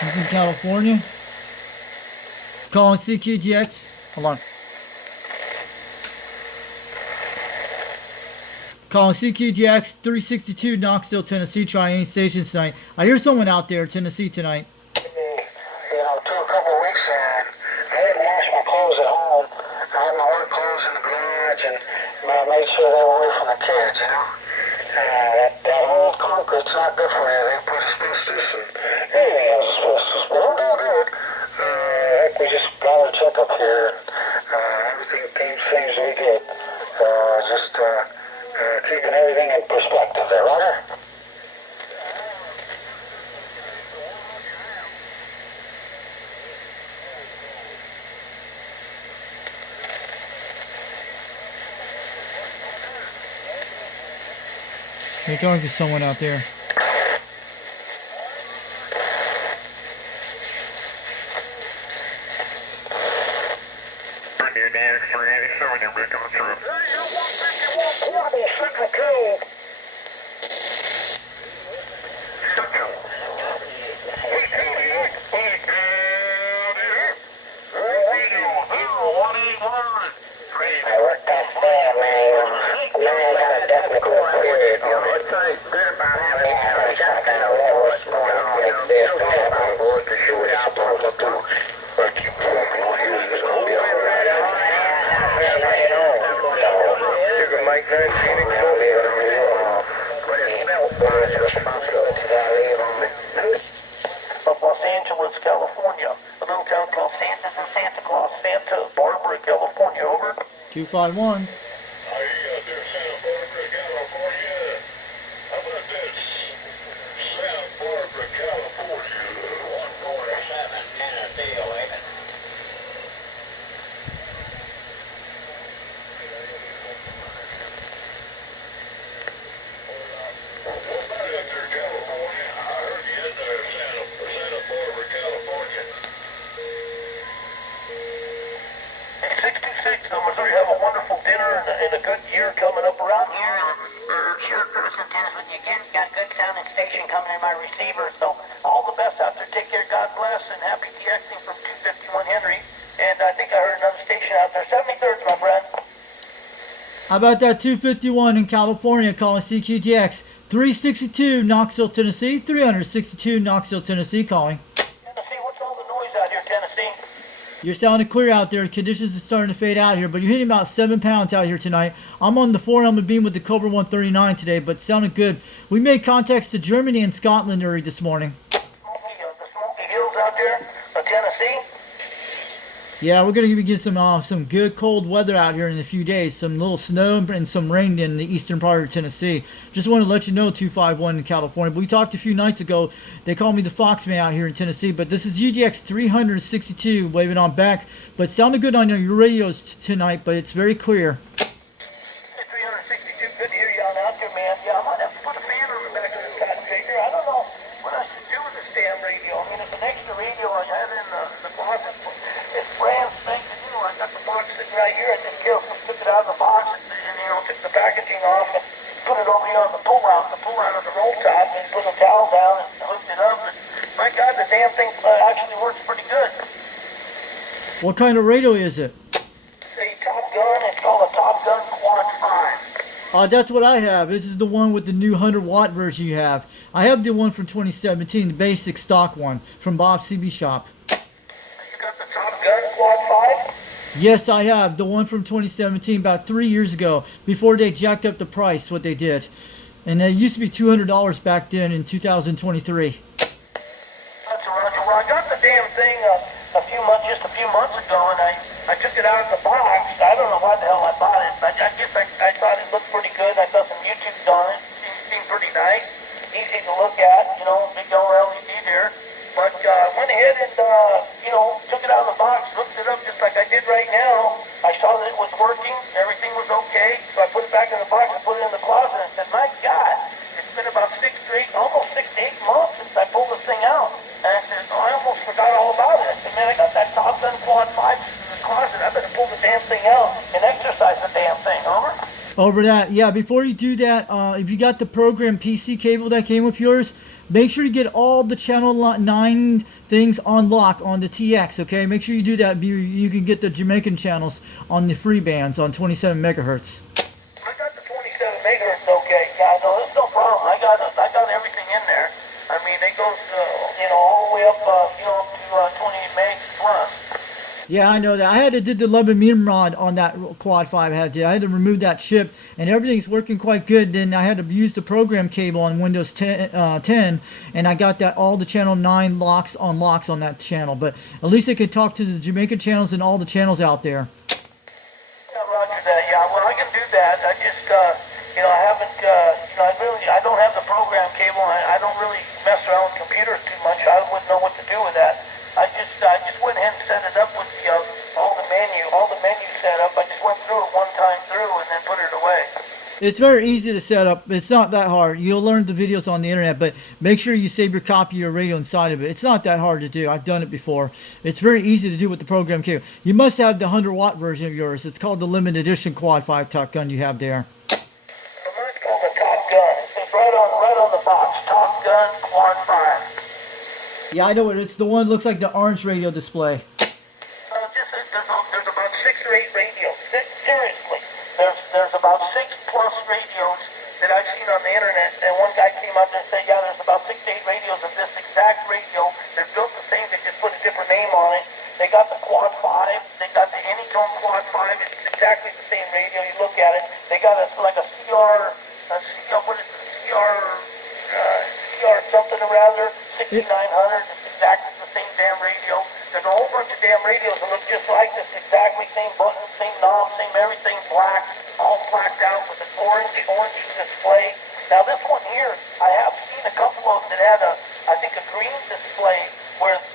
He's in California. Calling CQGX. Hold on. Calling CQGX 362 Knoxville, Tennessee. Trying any stations tonight. I hear someone out there, Tennessee tonight. Took a couple of weeks and I didn't wash my clothes at home. I had my work clothes in the garage and I made sure they were away from the kids, you know. That old concrete's not good for you. They put asbestos and anything else asbestos. But don't do it. I think we just got a checkup here. Everything seems to be good. Just keeping everything in perspective there, Roger? You're talking to someone out there. UDX362, you're making the trip. Hey, you're 151 portable, Central Kill. Central. Hey, UDX, hey, UDX. Radio 0181. I worked that stand, man. The man got a technical period. It's pretty good about having a shotgun or what's going on. It's kind of on board to shoot out for the two. But keep walking on here. It's going to be all right. You can make that Phoenix over here. But it's smell wise responsibility that I leave on me. Of Los Angeles, California. A little town called Santa's and Santa Claus. Santa Barbara, California. Over. 251. How you got there, Santa Barbara, California? How about this? Santa Barbara, California. 147 Tennessee, Lincoln. What about out there, California? I heard you in there, Santa Barbara, California. 626, Missouri, have a wonderful dinner and a good year coming up around here. Sure, cruise antennas with you again. Got good sound and station coming in my receiver. So all the best out there. Take care. God bless and happy TXing from 251 Henry. And I think I heard another station out there. 73rd, my friend. How about that 251 in California calling CQGX 362 Knoxville, Tennessee. 362 Knoxville, Tennessee calling. Tennessee, what's all the noise out here, Tennessee? You're sounding clear out there. Conditions are starting to fade out here, but you're hitting about 7 pounds out here tonight. I'm on the 4-element beam with the Cobra 139 today, but sounding good. We made contacts to Germany and Scotland early this morning. The Smoky Hills out there, Tennessee. Yeah, we're gonna get some good cold weather out here in a few days. Some little snow and some rain in the eastern part of Tennessee. Just want to let you know, 251 in California. But we talked a few nights ago. They call me the Foxman out here in Tennessee. But this is UDX 362 waving on back. But sounded good on your radios tonight. But it's very clear. 362, good to hear you on out there, man. Yeah, I might have to put a fan on the back of this cotton figure. I don't know what I should do with this damn radio. I mean, it's an extra radio I have in the closet. It's brand spanking new. I got the box sitting right here. I just took it out of the box and took the packaging off and put it over here on the pull-out of the roll top and put a towel down and hooked it up. And my God, the damn thing actually works pretty good. What kind of radio is it? It's a TopGun. It's called a TopGun Quad 5. That's what I have. This is the one with the new 100-watt version you have. I have the one from 2017, the basic stock one from Bob's CB shop. You got the TopGun Quad 5? Yes, I have the one from 2017, about 3 years ago, before they jacked up the price. What they did, and it used to be $200 back then in 2023. That's Roger. Well, I got the damn thing just a few months ago, and I took it out of the box. I don't know why the hell I bought it, but I guess I thought it looked pretty good. I saw some YouTubes on it. It seemed pretty nice, easy to look at. Big old LED there. But went ahead and took it out of the box, hooked it up just like I did right now. I saw that it was working, everything was okay, so I put it back in the box and put it in the closet and said, my God, it's been about almost 6 to 8 months since I pulled this thing out. And I said, I almost forgot all about it. I said, man, I got that TopGun Quad 5 in the closet. I better pull the damn thing out and exercise the damn thing. Over. Over that, yeah. Before you do that, if you got the program PC cable that came with yours, make sure you get all the channel 9 things on lock on the TX. Okay, make sure you do that. You can get the Jamaican channels on the free bands on 27 megahertz. I got the 27 megahertz okay. Yeah, no, there's no problem. I got everything in there. I mean, it goes, all the way up, up to 28 megs plus. Yeah, I know that. I had to do the 11 Nimrod on that Quad 5. I had to remove that chip, and everything's working quite good. Then I had to use the program cable on Windows 10, and I got that all the channel 9 locks on that channel. But at least I could talk to the Jamaican channels and all the channels out there. Yeah, roger that. Yeah, well, I can do that. I just, I haven't, I don't have the program cable. I don't really mess around with computers too much. I wouldn't know what to do with that. I just went ahead and set it up with all the menu set up. I just went through it one time through and then put it away. It's very easy to set up. It's not that hard. You'll learn the videos on the internet, but make sure you save your copy of your radio inside of it. It's not that hard to do. I've done it before. It's very easy to do with the program cable. You must have the 100-watt version of yours. It's called the limited edition Quad 5 TopGun you have there. Mine's called the TopGun. It's right on the box. TopGun Quad 5. Yeah, I know it. It's the one that looks like the orange radio display. There's about 6 or 8 radios. Seriously, there's about 6 plus radios that I've seen on the internet. And one guy came out there and said, yeah, there's about 6 to 8 radios of this exact radio. They're built the same. They just put a different name on it. They got the Quad 5. They got the Anytone Quad 5. It's exactly the same radio. You look at it. They got like a CR. What is it? CR something or rather. 6900. It's exactly the same damn radio. There's a whole bunch of damn radios that look just like this, exactly same buttons, same knobs, same everything, black, all blacked out with an orange display. Now this one here, I have seen a couple of them that had I think a green display where the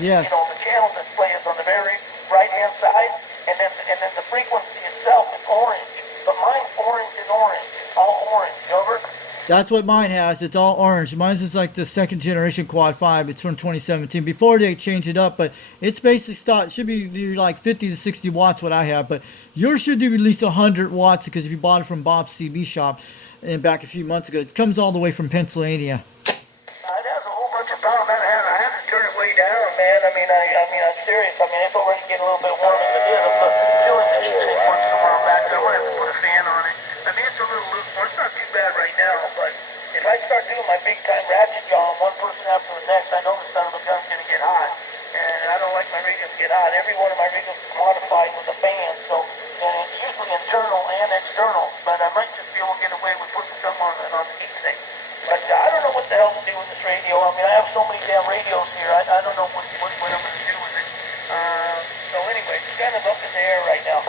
Yes. The channel display is on the very right hand side, and then the frequency itself is orange. But mine's orange and orange, all orange. Over. That's what mine has. It's all orange. Mine's is like the second generation Quad 5. It's from 2017. Before they changed it up, but it's basically should be like 50 to 60 watts what I have. But yours should do at least 100 watts because if you bought it from Bob's CB shop and back a few months ago, it comes all the way from Pennsylvania. It has a whole bunch of power. I have to turn it way down, man. I mean, I'm serious. I mean, it's already getting a little bit warm as it is. I'm feeling the heat once in a while back there. I'm gonna have to put a fan on it. I mean, it's a little loose. It's not too bad right now, but if I start doing my big time ratchet jaw, one person after the next, I know the son of a gun's gonna get hot, and I don't like my radios to get hot. Every one of my radios is modified with a fan, so it's usually internal and external. But I might just be able to get away with putting something on the heat sink. But I don't know what the hell to do with this radio. I mean, I have so many damn radios here. I don't know what I'm going to do with it. So anyway, it's kind of up in the air right now.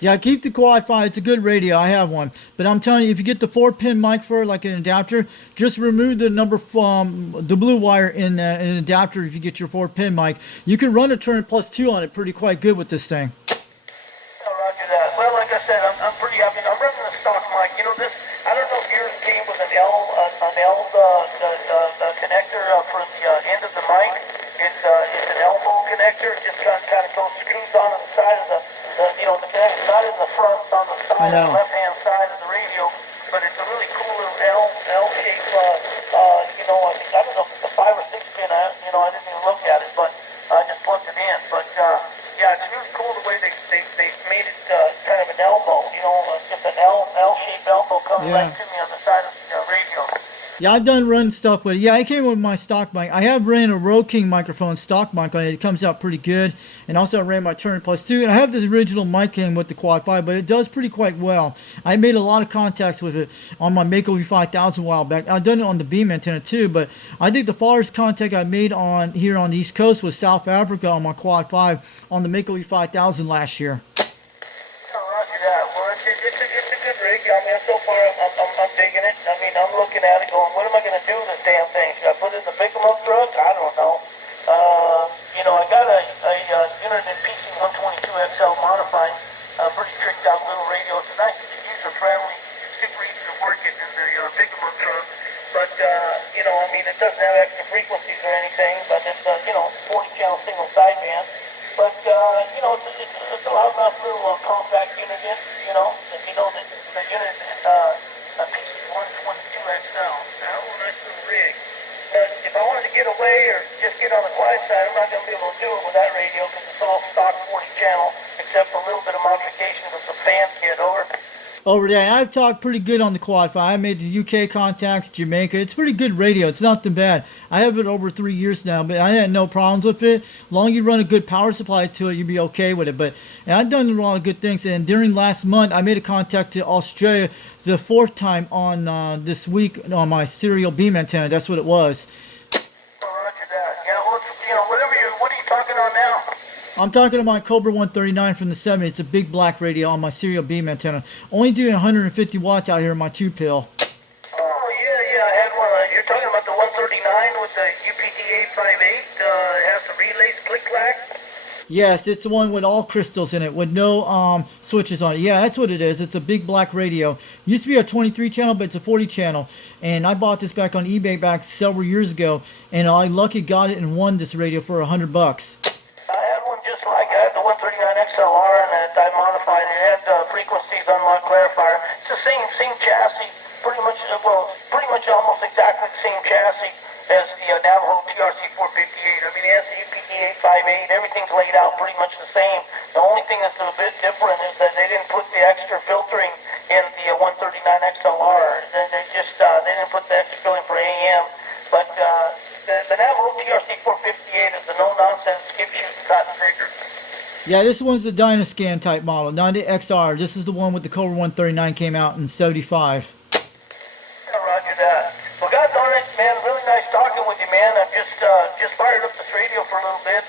Yeah, keep the Quad 5. It's a good radio. I have one. But I'm telling you, if you get the 4-pin mic for it, like an adapter, just remove the number from the blue wire in an adapter if you get your 4-pin mic. You can run a Turn Plus 2 on it pretty quite good with this thing. Roger that. Well, like I said, I'm pretty happy. I'm running a stock mic. This, I don't know if yours came with an L the connector for the end of the mic. It's an elbow connector. It just kind of goes screws on the side of the connector, not in the front, it's on the side, the left-hand side of the radio. But it's a really cool little L-shape. I don't know if it's a 5 or 6 pin. I didn't even look at it, but I just plugged it in. But yeah, it's really cool the way they made it kind of an elbow. Just an L-shaped elbow coming right to me on the side of the radio. Yeah, I've done run stuff with it. Yeah, I came with my stock mic. I have ran a Road King microphone stock mic on it. It comes out pretty good. And also I ran my Turn Plus 2. And I have this original mic in with the Quad 5, but it does pretty quite well. I made a lot of contacts with it on my Mako V5000 a while back. I've done it on the beam antenna too, but I think the farthest contact I made here on the East Coast was South Africa on my Quad 5 on the Mako V5000 last year. It's a good rig. I mean, so far I'm digging it. I mean, I'm looking at it going, what am I going to do with this damn thing? Should I put it in the pick-em-up truck? I don't know. I got a Unit PC-122XL modified, pretty tricked out little radio. It's a nice, user-friendly, super easy to work it in the pick-em-up truck. But, I mean, it doesn't have extra frequencies or anything, but it's, 40-channel single sideband. But, it's a loudmouth little compact unit, and you know that the unit a PC122XL. That was a nice little rig. But if I wanted to get away or just get on the quiet side, I'm not going to be able to do it with that radio because it's all stock 40 channel, except for a little bit of modification with some fan kit. Over. Over there, I've talked pretty good on the Quad 5. I made the UK contacts, Jamaica. It's pretty good radio. It's nothing bad. I have it over 3 years now, but I had no problems with it. As long as you run a good power supply to it, you'll be okay with it. But and I've done a lot of good things. And during last month, I made a contact to Australia the fourth time on this week on my serial beam antenna. That's what it was. Oh, roger that. Yeah, well, what are you talking on now? I'm talking about my Cobra 139 from the 70s. It's a big black radio on my serial beam antenna. Only doing 150 watts out here in my 2-pill. Oh, yeah, I had one. You're talking about the 139 with the UPT858, has the relays click-clack? Yes, it's the one with all crystals in it, with no switches on it. Yeah, that's what it is. It's a big black radio. Used to be a 23 channel, but it's a 40 channel. And I bought this back on eBay back several years ago, and I lucky got it and won this radio for $100. I had the 139 XLR and I modified it. It had frequencies unlock clarifier. It's the same chassis, pretty much almost exactly the same chassis as the Navajo TRC 458. I mean, it has the UPT858. Everything's laid out pretty much the same. The only thing that's a bit different is that they didn't put the extra filtering in the 139 XLR. They didn't put the extra filtering for AM. But the Navajo TRC 458 is the no-nonsense skipshooter cotton picker. Yeah, this one's the Dynascan type model, not the XR. This is the one with the Cobra 139 came out in 75. Yeah, roger that. Well, God darn it, man, really nice talking with you, man. I've just fired up this radio for a little bit.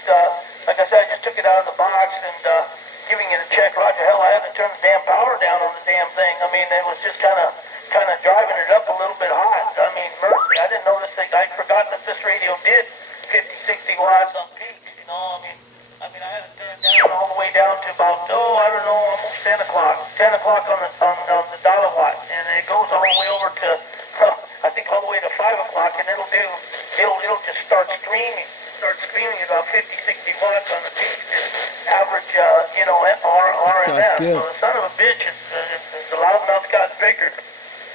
Like I said, I just took it out of the box and giving it a check. Roger, hell, I haven't turned the damn power down on the damn thing. I mean, it was just kind of driving it up a little bit hot. I mean, mercy, I didn't notice that. I forgot that this radio did 50, 60 watts on peak, I mean, I had it turned down all the way down to about, almost 10 o'clock. 10 o'clock on the dollar watt. And it goes all the way over to, I think all the way to 5 o'clock, and it'll just start screaming about 50, 60 watts on the peak. Just average, RMS. Good. So the son of a bitch, it's a loudmouth got bigger.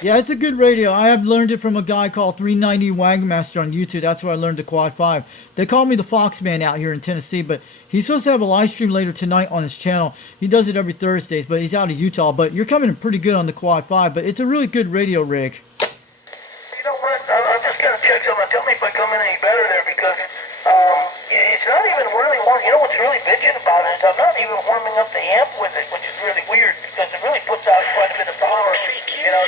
Yeah, it's a good radio. I have learned it from a guy called 390 Wagonmaster on YouTube. That's where I learned the Quad 5. They call me the Fox Man out here in Tennessee, but he's supposed to have a live stream later tonight on his channel. He does it every Thursdays, but he's out of Utah. But you're coming in pretty good on the Quad 5, but it's a really good radio rig. You know what? I'm just going to check something. Tell me if I come in any better there, because it's not even really warm. You know what's really bitching about it is I'm not even warming up the amp with it, which is really weird, because it really puts out quite a bit of power. I'm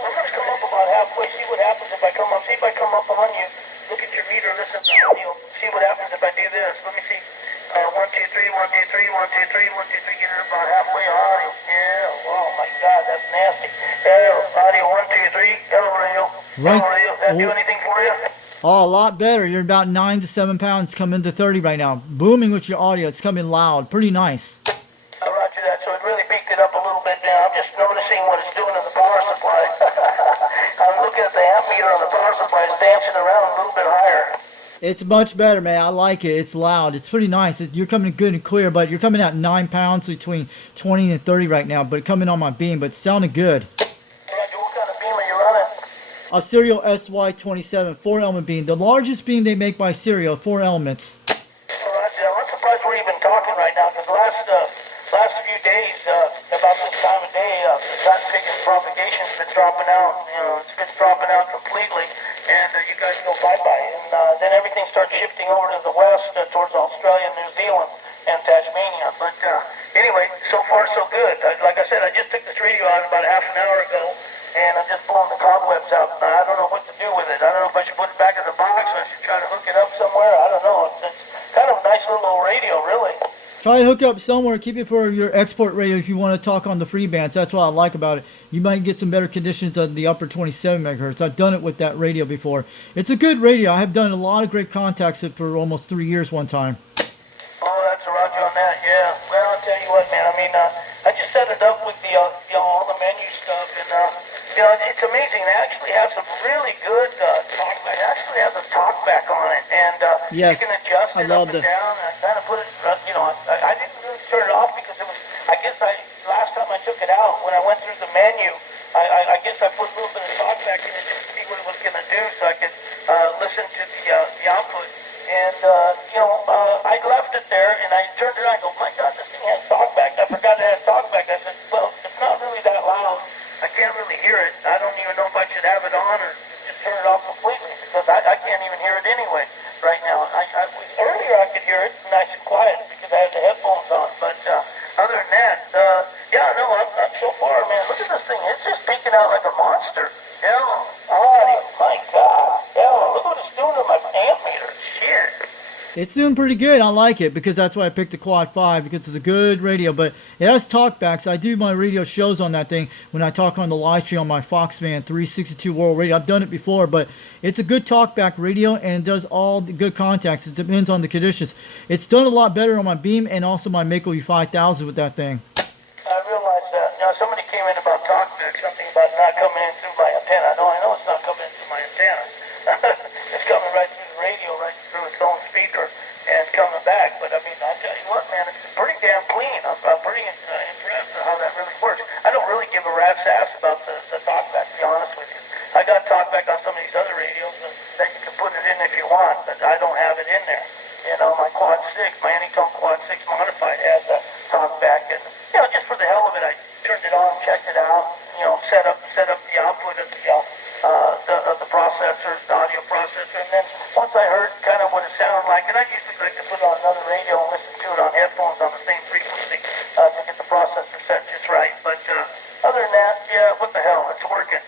going to come up about halfway, see what happens if I come up. See if I come up on you, look at your meter, listen to the audio, see what happens if I do this. Let me see. 1, 2, 3, 1, 2, 3, 1, 2, 3, 1, 2, 3, get it about halfway audio. Yeah, oh my God, that's nasty. Audio 1, 2, 3, hello radio. Right. Hello radio, that do anything for you? Oh, a lot better. You're about 9 to 7 pounds coming to 30 right now. Booming with your audio. It's coming loud. Pretty nice. Roger that. So it really beefed it up a little bit now. I'm just noticing what it's doing to the power supply. I'm looking at the amp meter on the power supply. It's dancing around a little bit higher. It's much better, man. I like it. It's loud. It's pretty nice. You're coming good and clear, but you're coming out 9 pounds between 20 and 30 right now, but coming on my beam, but sounding good. Roger, what kind of beam are you running? A Serial SY27 4-element beam. The largest beam they make by Serial, 4 elements. Roger, I'm surprised we're even talking right now, because last few days, about this time of day, the cotton picking propagation's been dropping out. It's been dropping out completely, and you guys go bye-bye. And then everything starts shifting over to the west, towards Australia, New Zealand, and Tasmania. But anyway, so far so good. Like I said, I just took this radio out about half an hour ago, and I'm just blowing the cobwebs out. I don't know what to do with it. I don't know if I should put it back in the box, or I should try to hook it up somewhere. I don't know. It's kind of a nice little radio, really. Try to hook up somewhere. Keep it for your export radio if you want to talk on the free bands. That's what I like about it. You might get some better conditions on the upper 27 megahertz. I've done it with that radio before. It's a good radio. I have done a lot of great contacts with it for almost 3 years one time. Oh, that's a roger on that, yeah. Well, I'll tell you what, man. I mean, I just set it up with the all the menu stuff, and You know, it's amazing. They actually have some really good talkback. It actually has a talkback on it, and you Yes, can adjust I it up loved and it. down. And I kind of put it, you know, I didn't really turn it off because it was. I guess last time I took it out when I went through the menu, I guess I put a little bit of talkback in it just to see what it was going to do, so I could listen to the output. And you know, I left it there, and I turned it on. I go, my God, this thing has talkback. I forgot it had talkback. I said, well, it's not really that loud. I can't really hear it. I don't even know if I should have it on or just turn it off completely because I can't even hear it anyway right now. Earlier I could hear it nice and quiet because I had the headphones on. But other than that, yeah, no, I'm so far, man. Look at this thing. It's just peeking out like a monster. Yeah, oh my God. Yeah, look what it's doing to my amp meter. Shit. It's doing pretty good. I like it because that's why I picked the Quad 5 because it's a good radio. But it has talkbacks. I do my radio shows on that thing when I talk on the live stream on my Foxman 362 World Radio. I've done it before, but it's a good talkback radio and it does all the good contacts. It depends on the conditions. It's done a lot better on my Beam and also my Mako U5000 with that thing. I realize that. Now, somebody came in about talkback, something about not coming in through my antenna. No, I know it's not coming in through my antenna. It's coming right through the radio, right through its own speaker, and coming back. But I mean, I tell you what, man, it's pretty damn clean. I'm pretty impressed with how that really works. I don't really give a rat's ass about the talkback, to be honest with you. I got talkback on some of these other radios that you can put it in if you want, but I don't have it in there. You know, my Quad 6, my Anytone Quad 6 modified has a talkback, and you know, just for the hell of it, I turned it on, checked it out, you know, set up the output of the processor, the audio processor, and then once I heard kind of what it sounded like, and I usually like to put it on another radio and listen to it on headphones on the same frequency to get the processor set just right. But other than that, yeah, what the hell, it's working.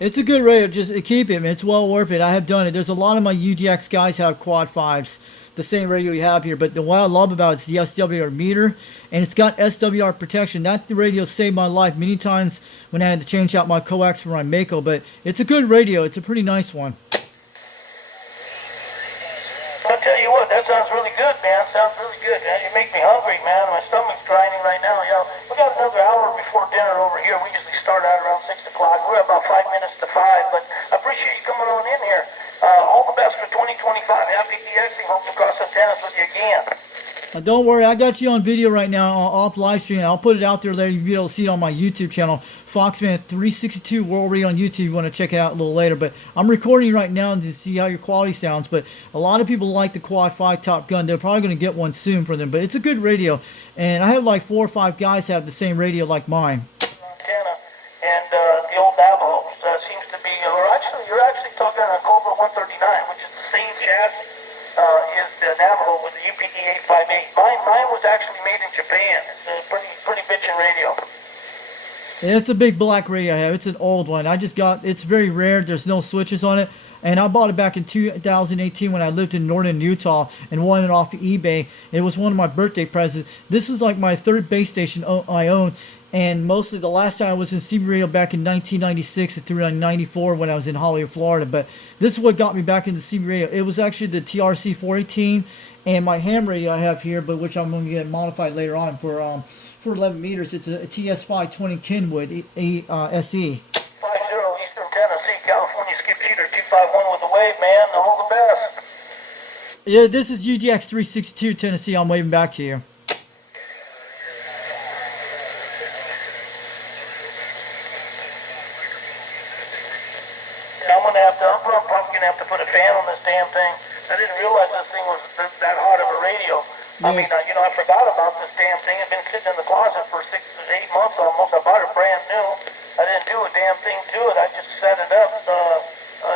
It's a good radio. Just keep it, man. It's well worth it. I have done it. There's a lot of my UDX guys have Quad 5s, the same radio you have here. But what I love about it is the SWR meter, and it's got SWR protection. That radio saved my life many times when I had to change out my coax for my Mako. But it's a good radio. It's a pretty nice one. I'll tell you what, that sounds really good, man. Sounds really good, man. You make me hungry, man. My stomach's grinding right now. You know, we got another hour before dinner over here. We usually start out around 6 o'clock. We're about 5 minutes to 5, but I appreciate you coming on in here. All the best for 2025. Happy DXing. Hope to cross some tennis with you again. Don't worry, I got you on video right now, off live stream. I'll put it out there later. You'll be able to see it on my YouTube channel, Foxman 362 World Radio on YouTube. You want to check it out a little later. But I'm recording right now to see how your quality sounds. But a lot of people like the Quad 5 TopGun. They're probably going to get one soon for them. But it's a good radio. And I have like 4 or 5 guys have the same radio like mine. Antenna and the old Navajo seems to be, or actually, you're actually talking on a Cobra 139, which is the same chassis. Is the Navajo with the UPD858. Mine was actually made in Japan. It's a pretty bitchin' radio. And it's a big black radio I have. It's an old one. It's very rare. There's no switches on it. And I bought it back in 2018 when I lived in northern Utah and won it off of eBay. It was one of my birthday presents. This is like my 3rd base station I own. And mostly the last time I was in CB radio back in 1996 through 1994 when I was in Hollywood, Florida. But this is what got me back into CB radio. It was actually the TRC 418 and my ham radio I have here, but which I'm going to get modified later on for 11 meters. It's a TS520 Kenwood SE. 50 Eastern Tennessee, California, skipshooter 251 with the wave, man. All the best. Yeah, this is UDX362 Tennessee. I'm waving back to you. I'm probably gonna have to put a fan on this damn thing. I didn't realize this thing was that hot of a radio. Yes. I mean, you know, I forgot about this damn thing. It's been sitting in the closet for 6 to 8 months almost. I bought it brand new. I didn't do a damn thing to it. I just set it up,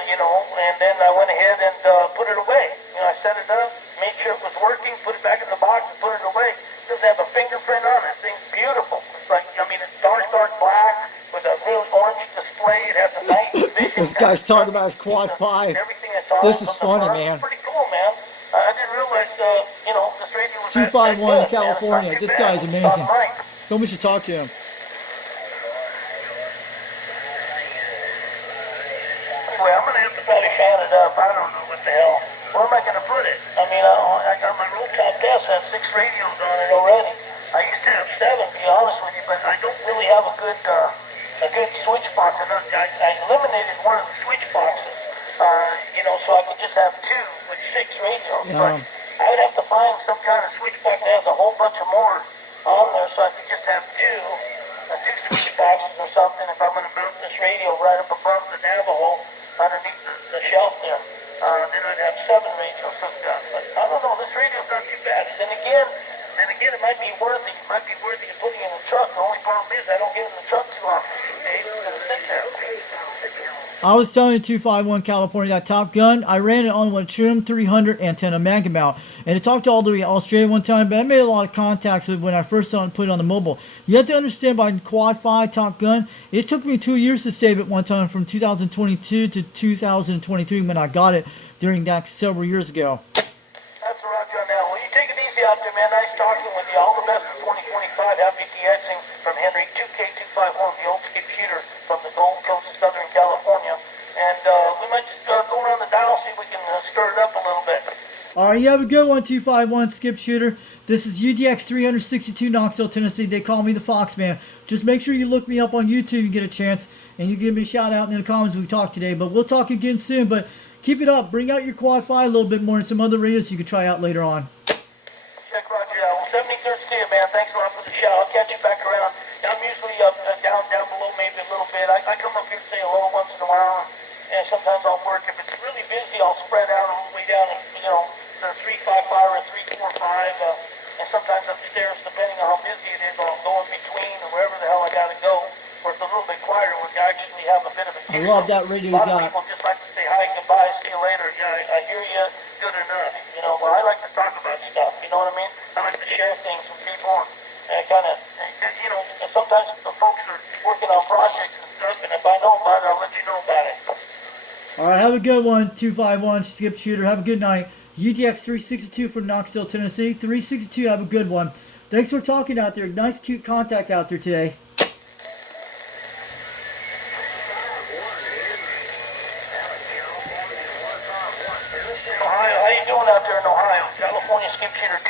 you know, and then I went ahead and put it away. You know, I set it up, made sure it was working, put it back in the box, and put it away. It doesn't have a fingerprint on it. This thing's beautiful. It's like, I mean, it's dark black with a real orange display. It has a night vision. This guy's talking about his Quad 5. This is funny, man. It's pretty cool, man. I didn't realize, you know, this radio was 251 California. This guy's amazing. Someone should talk to him. Anyway, I'm going to have to probably fan it up. I don't know what the hell. Where am I going to put it? I mean, I got my roll top desk has 6 radios on it already. I used to have 7, to be honest with you, but I don't really have a good a good switch box, and I eliminated one of the switch boxes, you know, so I could just have two with 6 radios. But Yeah. I would have to find some kind of switch box that has a whole bunch of more on there, so I could just have two switch boxes or something. If I'm going to mount this radio right up above the Navajo underneath the shelf there, then I'd have 7 radios hooked up. But I don't know, this radio's not too bad. Then again, it might be worthy of putting in the truck. The only problem is I don't get in the truck too often these days. It's going to sit there. I was telling you 251 California that Top Gun, I ran it on a Trim 300 antenna magnet mount, and it talked all the way to Australia one time, but I made a lot of contacts with when I first saw it put it on the mobile. You have to understand by Quad5TopGun, it took me 2 years to save it one time from 2022 to 2023 when I got it during that several years ago. That's right, John. Now, well, you take it easy out there, man. Nice talking with you. All the best for 2025. Happy DXing from Henry 2K251, the old skipshooter from the Gold Coast of Southern California. And we might just go around the dial, see if we can stir it up a little bit. All right, you have a good one, 251 Skip Shooter. This is UDX362 Knoxville, Tennessee. They call me the Fox Man. Just make sure you look me up on YouTube, you get a chance, and you give me a shout out in the comments we talk today. But we'll talk again soon. But keep it up. Bring out your Quad 5 a little bit more and some other radios you can try out later on. Check Roger. Well, 73rd Skill, man. Thanks a lot for the shout. I'll catch you back around. I'm usually down below maybe a little bit. I come up here to say hello once in a while, and sometimes I'll work. If it's really busy, I'll spread out all the way down, you know, to 355 or 345, and sometimes upstairs, depending on how busy it is, I'll go in between or wherever the hell I gotta go, where it's a little bit quieter, where you actually have a bit of a I love that radio A he's lot of got. people just like to say hi, goodbye, see you later. Yeah, I hear you, good enough. You know, well, I like to talk about stuff, you know what I mean? I like to share things with people, and kind of, you know, sometimes the folks are working on projects and stuff, and if I know about it, I'll let you know about it. All right, have a good one, 251 Skip Shooter. Have a good night. UDX362 from Knoxville, Tennessee. 362, have a good one. Thanks for talking out there. Nice, cute contact out there today. Ohio, how you doing out there in Ohio? California Skip Shooter